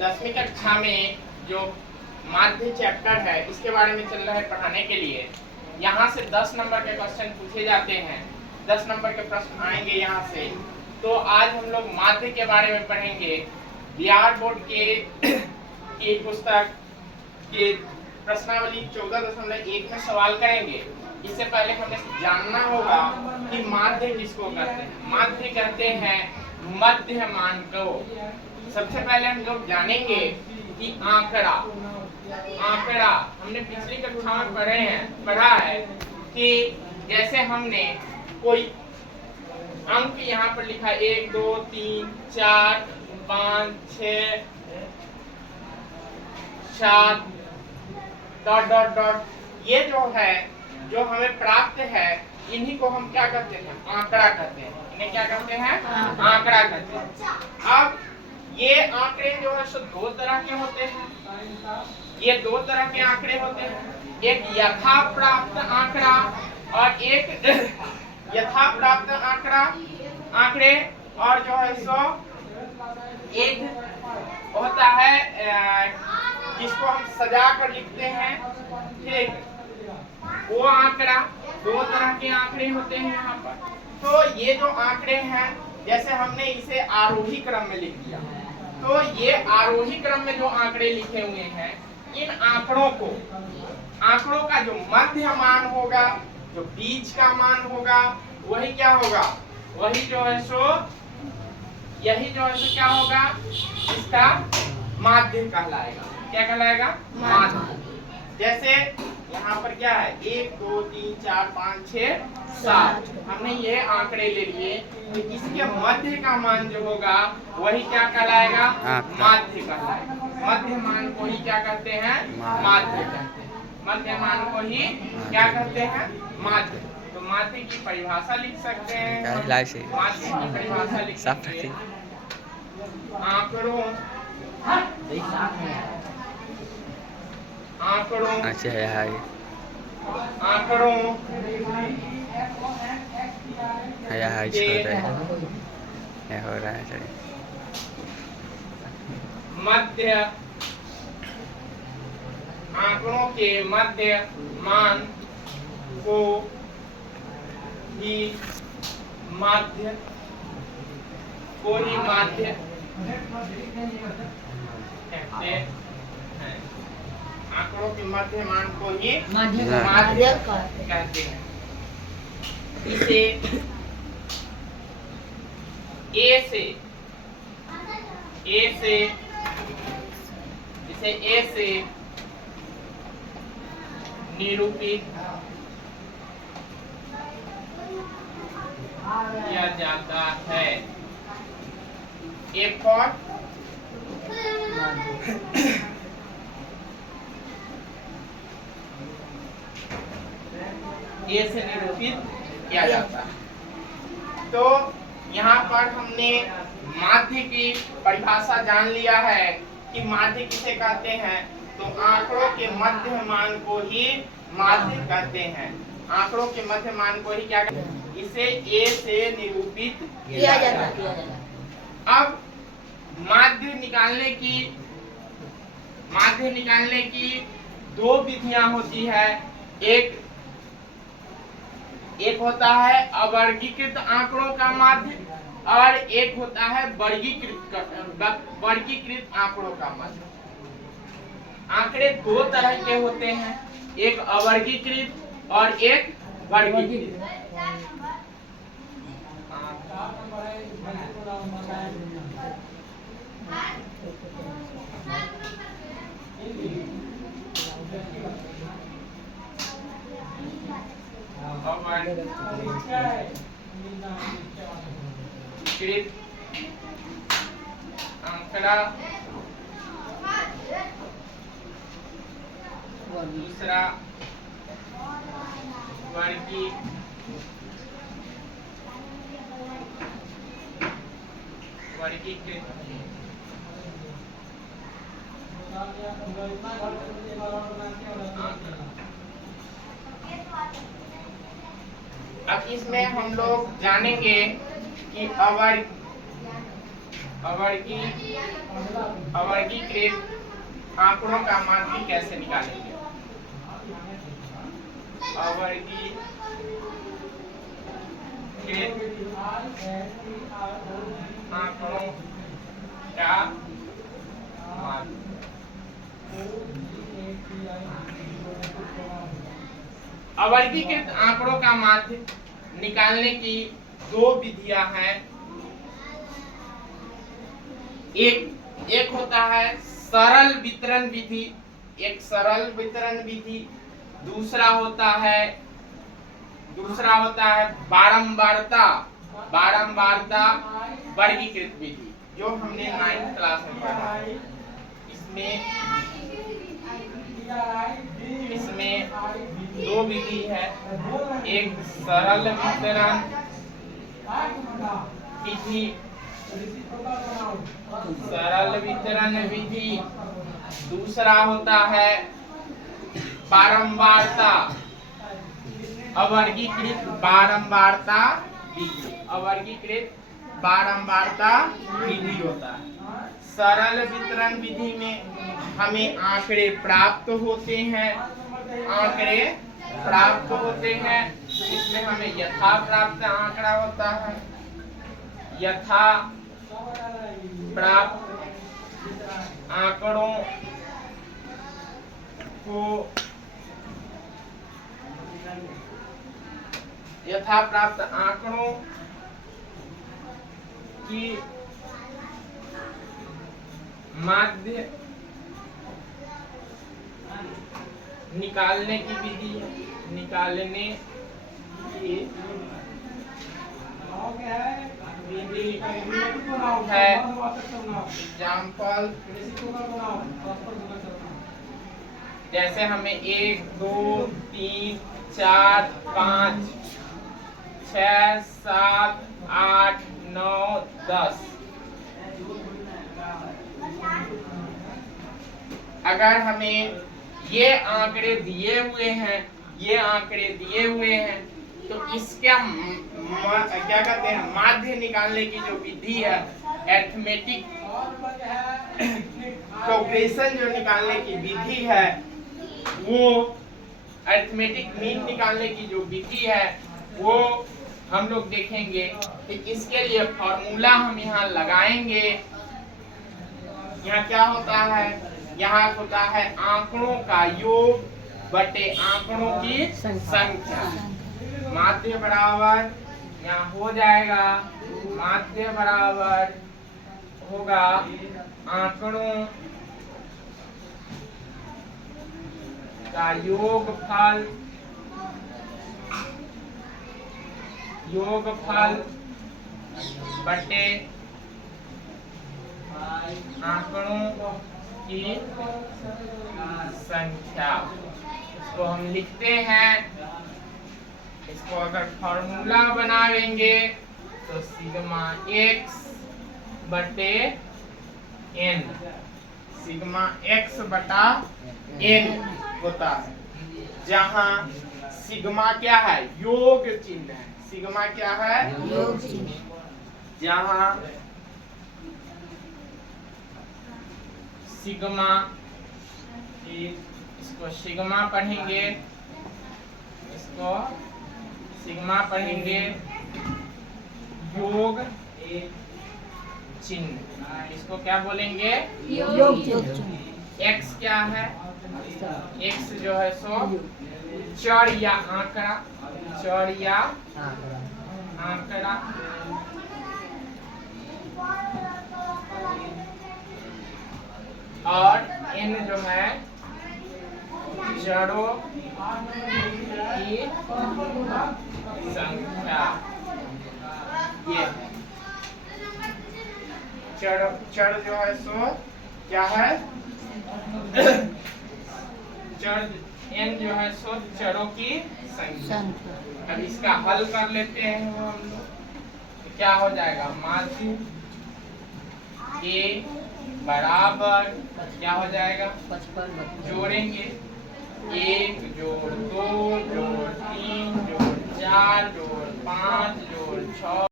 10वीं कक्षा में जो माध्य चैप्टर है इसके बारे में चल रहा है पढ़ाने के लिए। यहाँ से 10 नंबर के क्वेश्चन पूछे जाते हैं, 10 नंबर के प्रश्न आएंगे यहाँ से। तो आज हम लोग माध्य के बारे में पढ़ेंगे। बिहार बोर्ड की पुस्तक के प्रश्नावली 14.1 में सवाल करेंगे। इससे पहले हमें जानना होगा कि माध्य किसको कहते हैं। माध्य कहते हैं मध्यमान को। सबसे पहले हम लोग जानेंगे कि आंकड़ा हमने पिछली कक्षा में पढ़ा है कि जैसे हमने कोई अंक यहाँ पर लिखा 1 2 3 4 5 6 7 डॉट डॉट डॉट, ये जो है जो हमें प्राप्त है इन्हीं को हम क्या कहते हैं, आंकड़ा कहते हैं। इन्हें क्या कहते हैं, आंकड़ा कहते हैं। अब ये आंकड़े जो है सो दो तरह के होते हैं। ये दो तरह के आंकड़े होते हैं, एक यथा प्राप्त आंकड़ा और एक यथा प्राप्त आंकड़े और जो है सो एक होता है जिसको हम सजा कर लिखते हैं। ठीक, वो आंकड़ा, दो तरह के आंकड़े होते हैं यहाँ पर। तो ये जो आंकड़े हैं, जैसे हमने इसे आरोही क्रम में लिख दिया, तो ये आरोही क्रम में जो आंकड़े लिखे हुए हैं, इन आंकड़ों का जो मध्य मान होगा, जो बीच का मान होगा, वही क्या होगा, वही जो है सो यही जो है सो क्या होगा, इसका माध्य कहलाएगा। क्या कहलाएगा, माध्य। जैसे यहाँ पर क्या है 1 2 3 4 5 6 7, हमने ये आंकड़े ले लिए, तो इसके मध्य का मान जो होगा वही क्या कहलाएगा, माध्य कहलाएगा। मध्य मान को ही क्या कहते हैं, माध्य कहते हैं। मध्य मान को ही क्या कहते हैं, माध्य। तो माध्य की परिभाषा लिख सकते हैं। माध्य की परिभाषा लिख सकते हैं, आंकड़ों अच्छा है आंकड़ों छोड़ रहे हैं, हो रहा है मध्य, आंकड़ों के मध्य मान को ही माध्य कहते हैं। आंकड़ों के मध्य मान को ही माध्य कहते हैं। इसे ए से निरूपित किया जाता है। एक और ए से निरूपित किया जाता है। तो यहाँ पर हमने माध्य की परिभाषा जान लिया है कि माध्य किसे कहते हैं। तो आंकड़ों के मध्य मान को ही माध्य कहते हैं। आंकड़ों के मध्य मान को ही क्या कहते हैं, इसे ए से निरूपित किया जाता है। अब माध्य निकालने की दो विधियां होती है। एक होता है अवर्गीकृत आंकड़ों का माध्य और एक होता है वर्गीकृत आंकड़ों का माध्य। आंकड़े दो तरह के होते हैं, एक अवर्गीकृत और एक वर्गीकृत। आंकड़ा, दूसरा वर्गीकृत। अब इसमें हम लोग जानेंगे कि अवर्गीकृत अवर्गीकृत आंकड़ों का माध्य कैसे निकालेंगे? अवर्गीकृत आंकड़ों का माध्य। अवर्गीकृत आंकड़ों का माध्य निकालने की दो विधियां हैं। एक होता है सरल वितरण विधि, एक सरल वितरण विधि। दूसरा होता है बारंबारता वर्गीकृत विधि, जो हमने 9th क्लास में पढ़ा है। इसमें दो विधि है, एक सरल वितरण विधि, दूसरा होता है बारंबारता अवर्गीकृत बारंबारता विधि होता है। सरल वितरण विधि में हमें आंकड़े प्राप्त होते हैं, इसमें हमें यथा प्राप्त आंकड़ा होता है। यथा प्राप्त आंकड़ों की माध्य निकालने की विधि है। एग्जाम्पल, जैसे हमें 1 2 3 4 5 6 7 8 9 10 अगर हमें ये आंकड़े दिए हुए हैं तो इसका क्या कहते हैं, माध्य निकालने की जो विधि है, अरिथमेटिक प्रोग्रेशन जो निकालने की विधि है, वो अरिथमेटिक मीन निकालने की जो विधि है वो हम लोग देखेंगे। कि इसके लिए फॉर्मूला हम यहाँ लगाएंगे। यहाँ क्या होता है, यहाँ होता है आंकड़ों का योग बटे आंकड़ों की संख्या। माध्य बराबर यहाँ हो जाएगा, माध्य बराबर होगा आंकड़ों का योगफल बटे आंकड़ों की संख्या। इसको हम लिखते हैं, इसको अगर फॉर्मूला बनाएंगे तो सिग्मा x बटे n, सिग्मा x बटा n होता है। जहाँ सिग्मा क्या है, योग चिन्ह है। सिग्मा क्या है, योग चिन्ह। जहाँ सिग्मा, इसको सिग्मा पढ़ेंगे, इसको सिग्मा पढ़ेंगे, योग चिन्ह। इसको क्या बोलेंगे, योग चिन्ह। एक्स क्या है, एक्स जो है सो चर या आंकड़ा, चर या आंकड़ा। और n जो है चरों की संख्या। ये चर जो है सो क्या है, चर n जो है सो चरों की संख्या। अब इसका हल कर लेते हैं हम लोग। तो क्या हो जाएगा, माध्य a बराबर क्या हो जाएगा, 55 जोड़ेंगे, 1 जोड़ 2 जोड़ 3 जोड़ 4 जोड़ 5 जोड़ 6